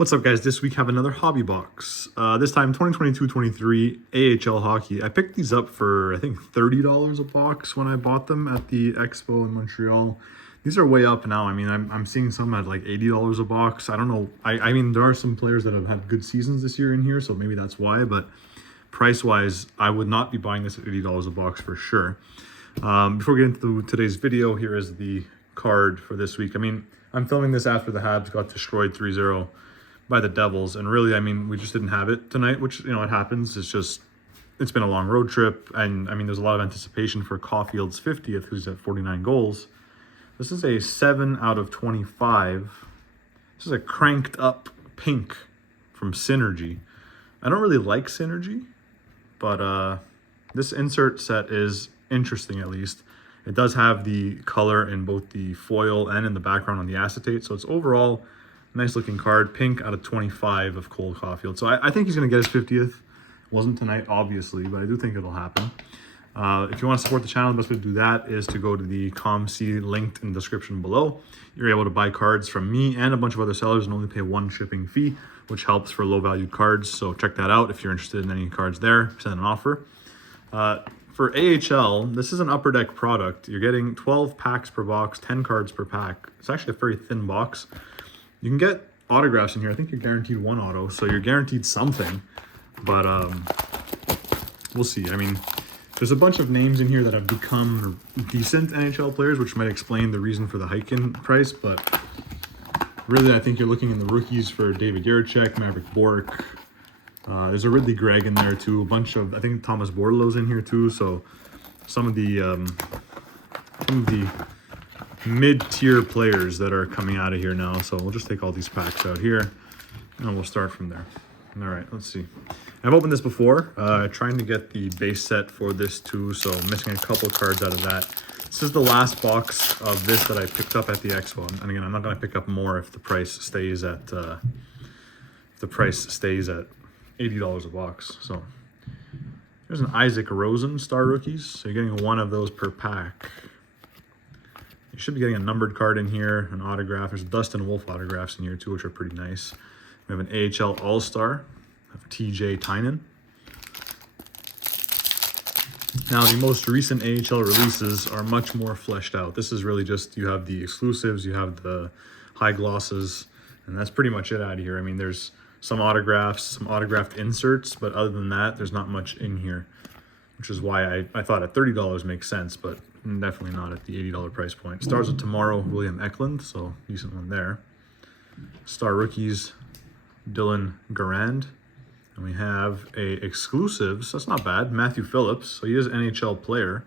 What's up, guys? This week have another hobby box. This time 2022-23 AHL hockey. I picked these up for I think $30 a box when I bought them at the Expo in Montreal. These are way up now. I mean, I'm seeing some at like $80 a box. I don't know. I mean, there are some players that have had good seasons this year in here, so maybe that's why. But price-wise, I would not be buying this at $80 a box for sure. Before we get into today's video, here is the card for this week. I mean, I'm filming this after the Habs got destroyed 3-0 by the Devils, and really, I mean, we just didn't have it tonight, which, you know, it happens. It's been a long road trip, and I mean, there's a lot of anticipation for Caulfield's 50th, who's at 49 goals. This is a 7 out of 25. This is a cranked up pink from Synergy. I don't really like Synergy, but this insert set is interesting, at least. It does have the color in both the foil and in the background on the acetate, so it's overall nice looking card. Pink out of 25 of Cole Caulfield. So I think he's going to get his 50th. Wasn't tonight, obviously, but I do think it'll happen. If you want to support the channel, the best way to do that is to go to the COMC linked in the description below. You're able to buy cards from me and a bunch of other sellers and only pay one shipping fee, which helps for low valued cards. So check that out if you're interested in any cards there. Send an offer. For AHL, this is an Upper Deck product. You're getting 12 packs per box, 10 cards per pack. It's actually a very thin box. You can get autographs in here. I think you're guaranteed one auto, so you're guaranteed something. But we'll see. I mean, there's a bunch of names in here that have become decent NHL players, which might explain the reason for the hike in price. But really, I think you're looking in the rookies for David Jiricek, Maverick Bourque. There's a Ridley Gregg in there too. A bunch of, I think Thomas Bordeleau's in here too. So some of the mid-tier players that are coming out of here now. So we'll just take all these packs out here and we'll start from there. All right, let's see. I've opened this before, trying to get the base set for this too, so I'm missing a couple cards out of that. This is the last box of this that I picked up at the Expo, and again, I'm not going to pick up more if the price stays at $80 a box. So there's an Isaac Rosen Star Rookies, so you're getting one of those per pack. You should be getting a numbered card in here, an autograph. There's Dustin Wolf autographs in here too, which are pretty nice. We have an AHL All-Star of TJ Tynan. Now, the most recent AHL releases are much more fleshed out. This is really just, you have the exclusives, you have the high glosses, and that's pretty much it out of here. I mean, there's some autographs, some autographed inserts, but other than that, there's not much in here, which is why I thought at $30 makes sense, but definitely not at the $80 price point. Stars of Tomorrow, William Eklund, so decent one there. Star Rookies, Dylan Garand. And we have a exclusives, that's not bad, Matthew Phillips. So he is an NHL player.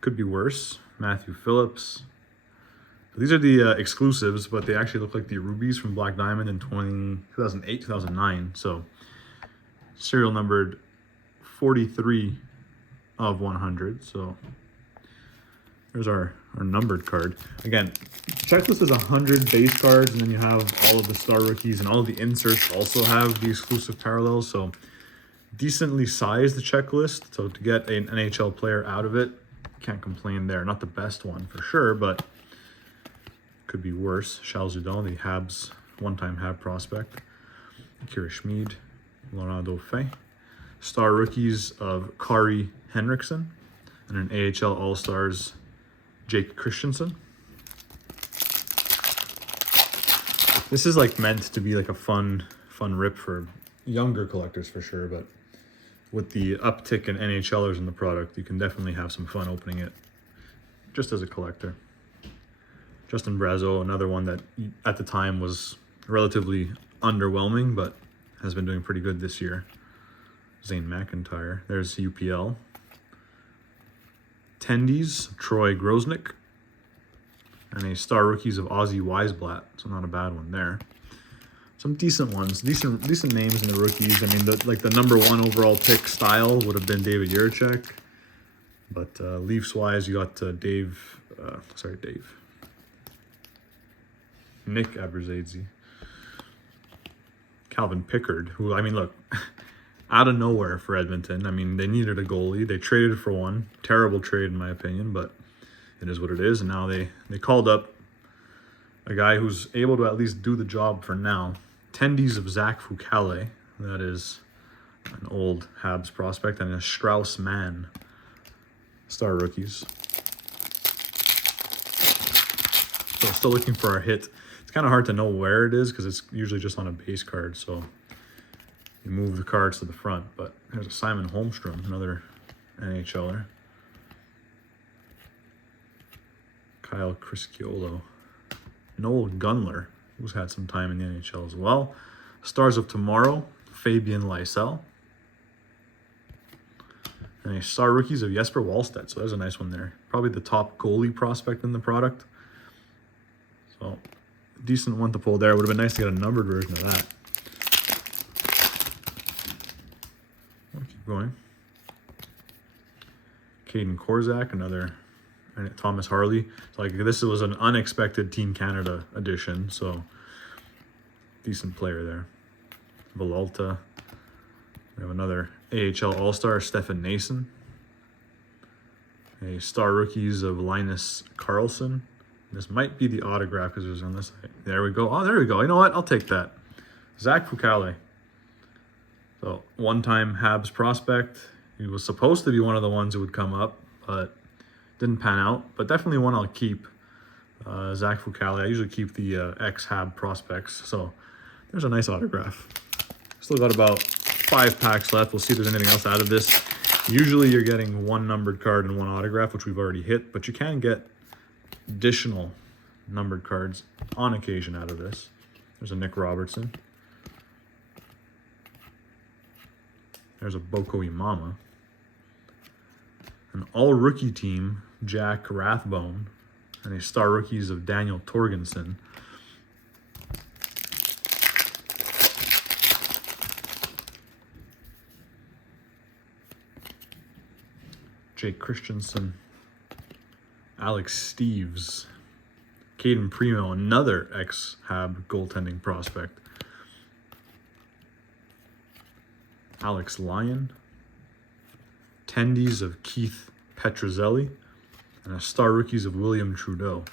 Could be worse. Matthew Phillips. These are the exclusives, but they actually look like the rubies from Black Diamond in 2008, 2009. So serial numbered 43 of 100. So there's our numbered card. Again, checklist is 100 base cards, and then you have all of the Star Rookies, and all of the inserts also have the exclusive parallels. So decently sized the checklist. So to get an NHL player out of it, can't complain there. Not the best one for sure, but could be worse. Charles Hudon, the Habs, one-time Hab prospect. Kira Schmid, Laurent Dauphin. Star Rookies of Kari Henriksen, and an AHL All-Stars Jake Christensen. This is like meant to be like a fun rip for younger collectors for sure, but with the uptick in NHLers in the product, you can definitely have some fun opening it just as a collector. Justin Brazeau, another one that at the time was relatively underwhelming, but has been doing pretty good this year. Zane McIntyre. There's UPL. Tendies, Troy Grosnick, and a Star Rookies of Ozzy Weisblatt, so not a bad one there. Some decent ones, decent names in the rookies. I mean, the number one overall pick style would have been David Jiricek, but Leafs-wise, you got Nick Abruzzese, Calvin Pickard, who, I mean, look, out of nowhere for Edmonton. I mean, they needed a goalie. They traded for one. Terrible trade, in my opinion, but it is what it is. And now they called up a guy who's able to at least do the job for now. Tendies of Zach Fucale. That is an old Habs prospect. And a Strauss Mann. Star rookies. So still looking for our hit. It's kind of hard to know where it is because it's usually just on a base card. So you move the cards to the front. But there's a Simon Holmstrom, another NHLer. Kyle Crisciolo. Noel Gunler, who's had some time in the NHL as well. Stars of Tomorrow, Fabian Lysell. And a Star Rookies of Jesper Wallstedt. So there's a nice one there. Probably the top goalie prospect in the product. So decent one to pull there. Would have been nice to get a numbered version of that. I'll keep going. Caden Korzak, another Thomas Harley. So like this was an unexpected Team Canada edition, so decent player there. Villalta. We have another AHL All-Star, Stefan Nason. A Star Rookies of Linus Carlson. This might be the autograph because it was on this side. There we go. Oh, there we go. You know what? I'll take that. Zach Fucale. So one-time Habs prospect. He was supposed to be one of the ones who would come up, but didn't pan out, but definitely one I'll keep. Zach Fucale. I usually keep the ex-Hab prospects. So there's a nice autograph. Still got about 5 packs left. We'll see if there's anything else out of this. Usually you're getting one numbered card and one autograph, which we've already hit, but you can get additional numbered cards on occasion out of this. There's a Nick Robertson. There's a Boko Imama. An all-rookie team, Jack Rathbone, and a Star Rookies of Daniel Torgensen. Jake Christensen, Alex Steves, Caden Primo, another ex-Hab goaltending prospect. Alex Lyon, Tendies of Keith Petruzzelli, and a Star Rookies of William Trudeau.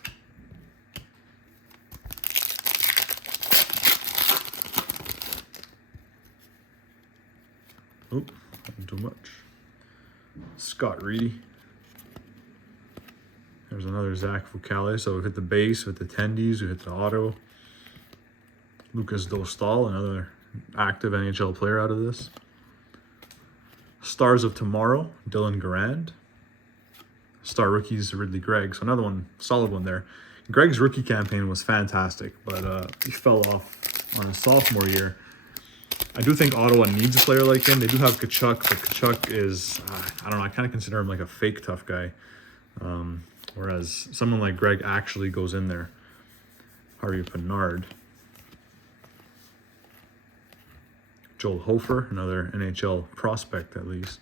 Oop, not too much. Scott Reedy. There's another Zach Fucale. So we hit the base with the Tendies, we hit the auto. Lucas Dostal, another active NHL player out of this. Stars of Tomorrow, Dylan Garand. Star Rookies, Ridley Gregg. So another one, solid one there. Gregg's rookie campaign was fantastic, but he fell off on his sophomore year. I do think Ottawa needs a player like him. They do have Tkachuk, but Tkachuk is, I don't know, I kind of consider him like a fake tough guy. Whereas someone like Gregg actually goes in there. Harvey Pinard. Joel Hofer, another NHL prospect at least.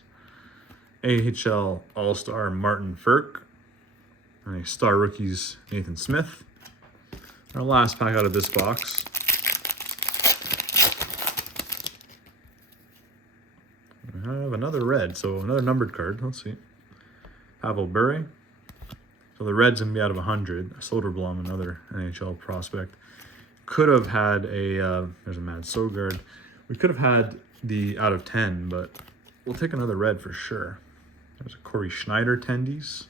AHL All-Star Martin Ferk. And a Star Rookies Nathan Smith. Our last pack out of this box. We have another red, so another numbered card. Let's see. Pavel Bure. So the red's going to be out of 100. Soderblom, another NHL prospect. Could have had a, there's a Mad Sogard. We could have had the out of 10, but we'll take another red for sure. There's a Corey Schneider Tendies.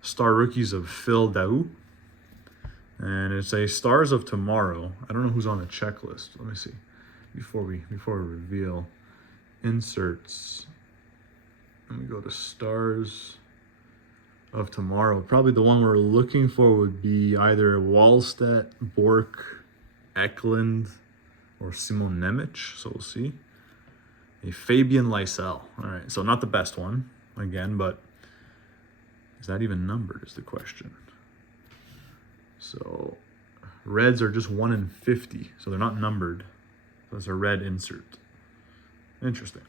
Star Rookies of Phil Daou. And it's a Stars of Tomorrow. I don't know who's on the checklist. Let me see. Before we reveal. Inserts. Let me go to Stars of Tomorrow. Probably the one we're looking for would be either Wallstedt, Bork, Eklund, or Simon Nemec. So we'll see. A Fabian Lysell. All right, so not the best one, again, but is that even numbered is the question. So reds are just 1 in 50, so they're not numbered. So it's a red insert. Interesting.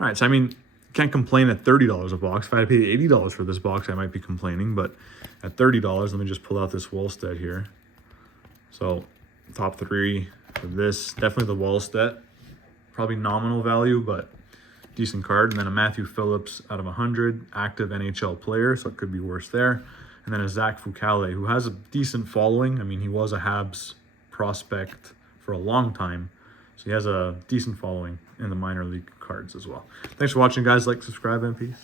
All right, so I mean, can't complain at $30 a box. If I had paid $80 for this box, I might be complaining, but at $30, let me just pull out this Wallstedt here. So top 3 of this, definitely the Wallstedt. Probably nominal value, but decent card. And then a Matthew Phillips out of 100, active NHL player, so it could be worse there. And then a Zach Fucale, who has a decent following. I mean, he was a Habs prospect for a long time. So he has a decent following in the minor league cards as well. Thanks for watching, guys. Like, subscribe, and peace.